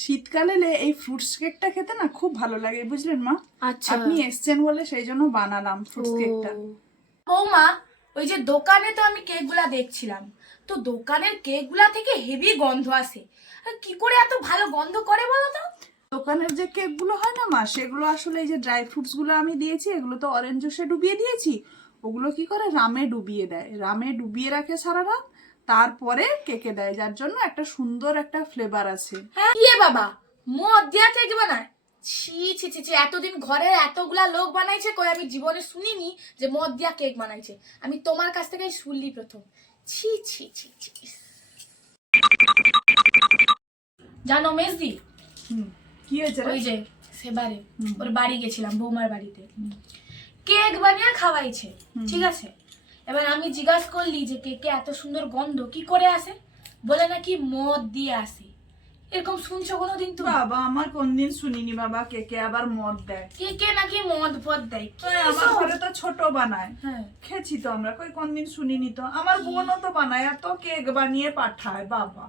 শীতকালে এই ফ্রুটস কেকটা খেতে না খুব ভালো লাগে, বুঝলেন মা? আচ্ছা, আপনি এসছেন বলে সেই জন্য বানালাম ফ্রুটস কেকটা। বৌমা ওই যে দোকানে তো আমি কেকগুলা দেখছিলাম, তো দোকানের কেকগুলা থেকে হেভি গন্ধ আসে। আর কি করে এত ভালো গন্ধ করে বলো তো? দোকানের যে কেকগুলো হয় না মা, সেগুলো আসলে এই যে ড্রাই ফ্রুটস গুলো আমি দিয়েছি, এগুলো তো অরেঞ্জ জুসে ডুবিয়ে দিয়েছি, ওগুলো কি করে রামে ডুবিয়ে দেয়, রামে ডুবিয়ে রাখে সারা রাত, তারপরে কেকে দেয়, যার জন্য একটা সুন্দর একটা ফ্লেভার আছে। হ্যাঁ ইয়ে বাবা, মদ দিয়া কেক বানায়? ছি ছি ছি ছি, এতদিন ঘরে এতগুলা লোক বানাইছে, কই আমি জীবনে শুনিনি যে মদ দিয়া কেক বানাইছে। আমি তোমার কাছ থেকেই শুনলি প্রথম। ছি ছি ছি ছি। জানো মেজদি, কি হয়েছে রে? ওই যে সেবারে ওর বাড়ি গেছিলাম, বৌমার বাড়িতে, কেক বানিয়ে খাওয়াইছে, ঠিক আছে। এবার আমি জিজ্ঞাসা করলি যে কেকে এত সুন্দর গন্ধ কি করে আসে, বলে নাকি মদ দিয়ে আসে। এরকম শুনছো কোনোদিন তুমি? বাবা আমার কোনদিন শুনিনি বাবা কেকে আবার মদ দেয়। কেকে নাকি মদ ফদ দেয়? কি আমার সব? ঘরে তো ছোট বানায়, হ্যাঁ, খেয়েছি তো আমরা, কই কোনদিন শুনিনি তো। আমার বোনও তো বানায়, এত কেক বানিয়ে পাঠায় বাবা,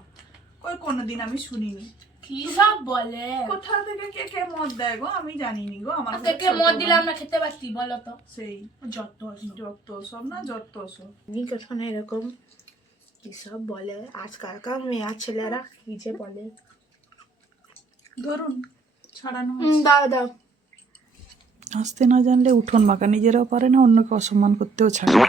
কই কোনোদিন আমি শুনিনি। কি সব বলে? কোথা থেকে কেকে মদ দেয় গো, আমি জানিনি গো। আমার ঘরে কেকে ছোট মদ দিলে বানায়। আমরা খেতে পারতি বলো তো? সেই যত যত সব না, যত সব নিকেতনে এরকম কি সব বলে আজকালকার মেয়ে ছেলেরা, কি যে বলে। ধরুন ছাড়ানো দাও দাও। আসতে না জানলে উঠোন বাঁকা নিজেরাও পারে না, অন্যকে অসম্মান করতেও ছাড়ে না।